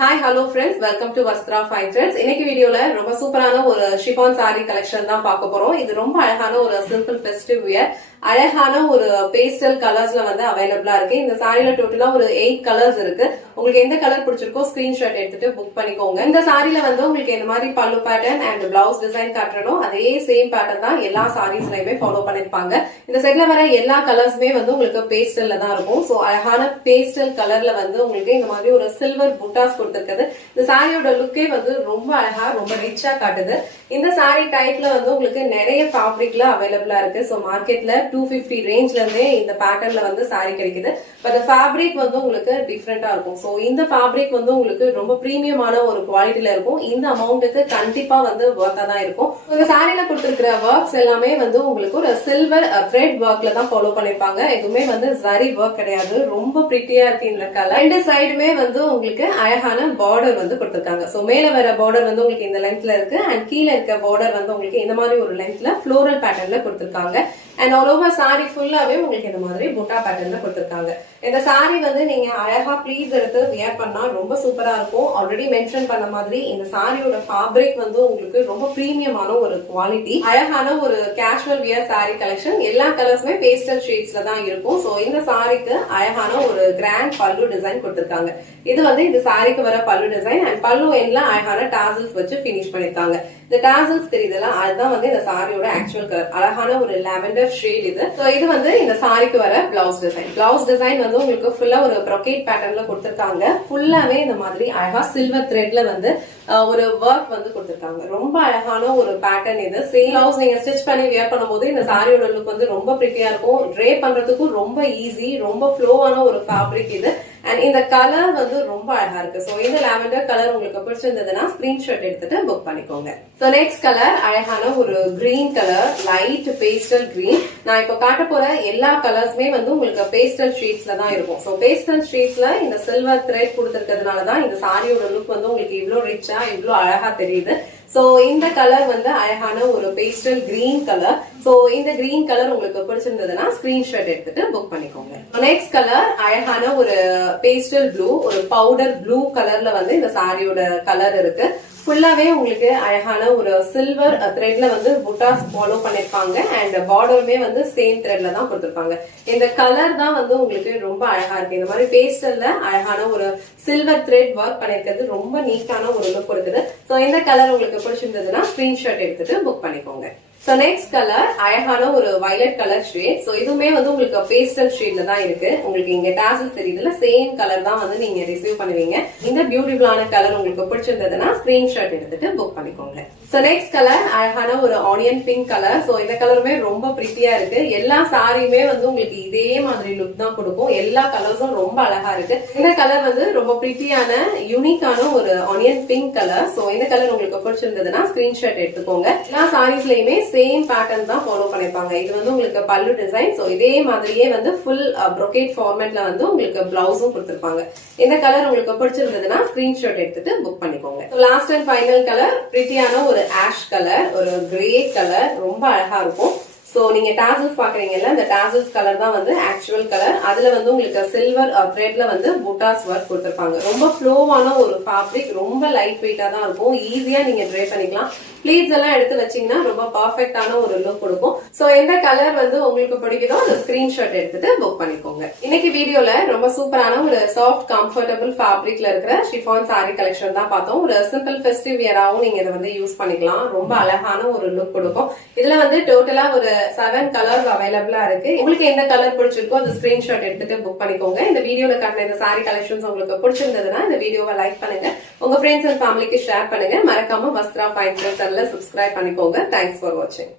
Hi hello friends, welcome to Vastra fine threads. இன்னைக்கு வீடியோல ரொம்ப சூப்பரான ஒரு ஷிஃபான் சாரி கலெக்ஷன் தான் பார்க்க போறோம். இது ரொம்ப அழகான ஒரு சிம்பிள் ஃபெஸ்டிவ் வியர், அழகான ஒரு பேஸ்டல் கலர்ஸ்ல வந்து அவைலபிளா இருக்கு. இந்த சாரில டோட்டலா ஒரு 8 கலர்ஸ் இருக்கு. உங்களுக்கு எந்த கலர் பிடிச்சிருக்கோ ஸ்கிரீன்ஷாட் எடுத்துட்டு புக் பண்ணிக்கோங்க. இந்த சாரில வந்து உங்களுக்கு இந்த மாதிரி பல்லு பேட்டர்ன் அண்ட் பிளவுஸ் டிசைன் காட்டணும். அதே சேம் பேட்டர்ன் தான் எல்லா சாரீஸ்லயுமே ஃபாலோ பண்ணிருப்பாங்க. இந்த செட்ல வர எல்லா கலர்ஸுமே வந்து உங்களுக்கு பேஸ்டல்ல தான் இருக்கும். சோ அழகான பேஸ்டல் கலர்ல வந்து உங்களுக்கு இந்த மாதிரி ஒரு சில்வர் புட்டாஸ் கொடுத்திருக்குது. இந்த சாரியோட லுக்கே வந்து ரொம்ப அழகா ரொம்ப ரிச்சா காட்டுது. இந்த சாரி டைப்ல வந்து உங்களுக்கு நிறைய ஃபேப்ரிக்ல அவைலபிளா இருக்கு. சோ மார்க்கெட்ல 250 ரேஞ்ச்ல இருந்தே இந்த பேட்டர்ன்ல வந்து சாரி கிடைக்குது. பட் அந்த ஃபேப்ரிக் வந்து உங்களுக்கு டிஃப்ரெண்டா இருக்கும். சோ இந்த ஃபேப்ரிக் வந்து உங்களுக்கு ரொம்ப பிரீமியமான ஒரு குவாலிட்டில இருக்கும். இந்த அமௌண்ட்டுக்கு கண்டிப்பா வந்து வர்த்தா தான் இருக்கும். இந்த சாரில கொடுத்திருக்கிற ஒர்க்ஸ் எல்லாமே வந்து உங்களுக்கு ஒரு சில்வர் த்ரெட் ஒர்க்ல தான் ஃபாலோ பண்ணிருப்பாங்க. எதுவுமே வந்து ஜரி ஒர்க் கிடையாது. ரொம்ப பிரிட்டியா இருக்கு இந்த கலர். ரெண்டு சைடுமே வந்து உங்களுக்கு அழகான பார்டர் வந்து கொடுத்திருக்காங்க. சோ மேல வர பார்டர் வந்து உங்களுக்கு இந்த லென்த்ல இருக்கு அண்ட் கீழே இருக்க பார்டர் வந்து உங்களுக்கு இந்த மாதிரி ஒரு லென்த்ல ஃப்ளோரல் பேட்டர்ன்ல கொடுத்திருக்காங்க. அண்ட் ஆல் ஓவர் சாரி ஃபுல்லாவே உங்களுக்கு இந்த மாதிரி புட்டா பேட்டர்ன்ல கொடுத்திருக்காங்க. இந்த சாரி வந்து நீங்க அழகா ப்ளீஸ் எடுத்து வியர் பண்ணா ரொம்ப சூப்பரா இருக்கும். ஆல்ரெடி மென்ஷன் பண்ண மாதிரி இந்த சாரியோட ஃபேப்ரிக் வந்து உங்களுக்கு ரொம்ப பிரீமியமான ஒரு குவாலிட்டி, அழகான ஒரு கேஷுவல் வியர் சாரி கலெக்ஷன். எல்லா கலர்ஸுமே பேஸ்டல் ஷேட்ஸ்ல தான் இருக்கும். சோ இந்த சாரிக்கு அழகான ஒரு கிராண்ட் பல்லு டிசைன் கொடுத்திருக்காங்க. இது வந்து இந்த சாரிக்கு வர பல்லு டிசைன் அண்ட் பல்லு எண்ட்ல அழகான டாசல்ஸ் வச்சு பினிஷ் பண்ணிருக்காங்க. இந்த டாசல்ஸ் தெரியுதுல, அதுதான் வந்து இந்த சாரியோட ஆக்சுவல் கலர். அழகான ஒரு லாவெண்டர் ஷேட் இது. சோ இது வந்து இந்த சாரிக்கு வர பிளவுஸ் டிசைன். பிளவுஸ் டிசைன் வந்து உங்களுக்கு ஃபுல்லா ஒரு ப்ரொகேட் பேட்டர்ன்ல கொடுத்திருக்காங்க. ஃபுல்லாவே இந்த மாதிரி அழகா சில்வர் த்ரெட்ல வந்து ஒரு ஒர்க் வந்து கொடுத்திருக்காங்க. ரொம்ப அழகான ஒரு பேட்டர்ன் இது. சேம் பிளவுஸ் நீங்க ஸ்டிச் பண்ணி வியர் பண்ணும்போது இந்த சாரியோட லுக் வந்து ரொம்ப பிரிட்டியா இருக்கும். ட்ரே பண்றதுக்கும் ரொம்ப ஈஸி, ரொம்ப ஃப்ளோவான ஒரு ஃபேப்ரிக் இது. அண்ட் இந்த கலர் வந்து ரொம்ப அழகா இருக்கு. சோ இந்த லாவெண்டர் கலர் உங்களுக்கு பிடிச்சிருந்ததுன்னா ஸ்கிரீன்ஷாட் எடுத்துட்டு புக் பண்ணிக்கோங்க. சோ நெக்ஸ்ட் கலர் அழகான ஒரு green colour, light pastel green. நான் இப்ப காட்ட போற எல்லா கலர்ஸுமே வந்து உங்களுக்கு பேஸ்டல் ஷேட்ஸ்ல தான் இருக்கும். சோ பேஸ்டல் ஷேட்ஸ்ல இந்த சில்வர் த்ரெட் கொடுத்திருக்கிறதுனாலதான் இந்த சாரியோட லுக் வந்து உங்களுக்கு இவ்வளவு ரிச்சா இவ்வளவு அழகா தெரியுது. சோ இந்த கலர் வந்து அழகான ஒரு பேஸ்டல் கிரீன் கலர். சோ இந்த கிரீன் கலர் உங்களுக்கு பிடிச்சிருந்ததுன்னா ஸ்கிரீன்ஷாட் எடுத்துட்டு புக் பண்ணிக்கோங்க. நெக்ஸ்ட் கலர் அழகான ஒரு பேஸ்டல் ப்ளூ, ஒரு பவுடர் ப்ளூ கலர்ல வந்து இந்த சாரியோட கலர் இருக்கு. ஃபுல்லாவே உங்களுக்கு அழகான ஒரு சில்வர் த்ரெட்ல வந்து புட்டாஸ் ஃபாலோ பண்ணிருப்பாங்க அண்ட் பார்டருமே வந்து சேம் த்ரெட்ல தான் கொடுத்திருப்பாங்க. இந்த கலர் தான் வந்து உங்களுக்கு ரொம்ப அழகா இருக்கு. இந்த மாதிரி பேஸ்டல்ல அழகான ஒரு சில்வர் த்ரெட் ஒர்க் பண்ணிருக்கிறது ரொம்ப நீட்டான ஒரு லுக் கொடுக்குது. சோ இந்த கலர் உங்களுக்கு பிடிச்சிருந்ததுன்னா ஸ்கிரீன்ஷாட் எடுத்துட்டு புக் பண்ணிக்கோங்க. சோ நெக்ஸ்ட் கலர் அழகான ஒரு வயலட் கலர் ஷேட். சோ இதுவுமே வந்து உங்களுக்கு பேஸ்டல் ஷேட்ல தான் இருக்கு. உங்களுக்கு இங்க டாசல் தெரியுதுல, சேம் கலர் தான் வந்து நீங்க ரிசீவ் பண்ணுவீங்க. இந்த பியூட்டிஃபுல்லான கலர் உங்களுக்கு பிடிச்சிருந்ததுன்னா ஸ்கிரீன்ஷாட் எடுத்துட்டு புக் பண்ணிக்கோங்க. சோ நெக்ஸ்ட் கலர் அழகான ஒரு ஆனியன் பிங்க் கலர். சோ இந்த கலருமே ரொம்ப பிரிட்டியா இருக்கு. எல்லா சாரியுமே வந்து உங்களுக்கு இதே மாதிரி லுக் தான் கொடுக்கும். எல்லா கலர்ஸும் ரொம்ப அழகா இருக்கு. இந்த கலர் வந்து ரொம்ப பிரிட்டியான யூனிக்கான ஒரு ஆனியன் பிங்க் கலர். சோ இந்த கலர் உங்களுக்கு பிடிச்சிருந்ததுன்னா ஸ்கிரீன்ஷாட் எடுத்துக்கோங்க. எல்லா சாரீஸ்லயுமே சேம் பேட்டர்ன் தான் ஃபாலோ பண்ணிருப்பாங்க. இது வந்து உங்களுக்கு பல்லு டிசைன். சோ இதே மாதிரியே வந்து ஃபுல் ப்ரொகேட் ஃபார்மேட்ல வந்து உங்களுக்கு பிளவுஸும் கொடுத்திருப்பாங்க. இந்த கலர் உங்களுக்கு பிடிச்சிருந்ததுன்னா ஸ்கிரீன்ஷாட் எடுத்துட்டு புக் பண்ணிக்கோங்க. லாஸ்ட் அண்ட் ஃபைனல் கலர் பிரிட்டியான ஒரு ஆஷ் கலர், ஒரு கிரே கலர், ரொம்ப அழகா இருக்கும். சோ நீங்க டாசல்ஸ் பாக்குறீங்கல்ல, இந்த டாசல்ஸ் கலர் தான் வந்து ஆக்சுவல் கலர். அதுல வந்து உங்களுக்கு சில்வர் த்ரெட்ல வந்து புட்டாஸ் ஒர்க் கொடுத்திருப்பாங்க. ரொம்ப ஃப்ளோவான ஒரு ஃபேப்ரிக், ரொம்ப லைட் வெயிட்டா தான் இருக்கும். ஈஸியா நீங்க ட்ரை பண்ணிக்கலாம். பிளீட்ஸ் எல்லாம் எடுத்து வச்சீங்கன்னா ரொம்ப பர்ஃபெக்டான ஒரு லுக் கொடுக்கும். சோ எந்த கலர் வந்து உங்களுக்கு பிடிக்குதோ அந்த ஸ்கிரீன்ஷாட் எடுத்துட்டு புக் பண்ணிக்கோங்க. இன்னைக்கு வீடியோல ரொம்ப சூப்பரான ஒரு சாஃப்ட் கம்ஃபர்டபிள் ஃபேப்ரிக்ல இருக்கிற ஷிஃபான் சாரி கலெக்ஷன் தான் பார்த்தோம். ஒரு சிம்பிள் ஃபெஸ்டிவ் வியராவும் நீங்க இதை வந்து யூஸ் பண்ணிக்கலாம். ரொம்ப அழகான ஒரு லுக் கொடுக்கும். இதுல வந்து டோட்டலா ஒரு 7 கலர்ஸ் அவைலபிளா இருக்கு. உங்களுக்கு எந்த கலர் பிடிச்சிருக்கோ அந்த ஸ்கிரீன்ஷாட் எடுத்துட்டு புக் பண்ணிக்கோங்க. இந்த வீடியோல காட்டின இந்த சாரி கலெக்ஷன்ஸ் உங்களுக்கு பிடிச்சிருந்ததுன்னா இந்த வீடியோவை லைக் பண்ணுங்க, உங்க ஃப்ரெண்ட்ஸ் அண்ட் ஃபேமிலிக்கு ஷேர் பண்ணுங்க. மறக்காம வஸ்த்ரா ஃபைன் த்ரெட்ஸ் சப்ஸ்கிரைப் பண்ணிக்கோங்க. தேங்க்ஸ் ஃபார் வாட்சிங்.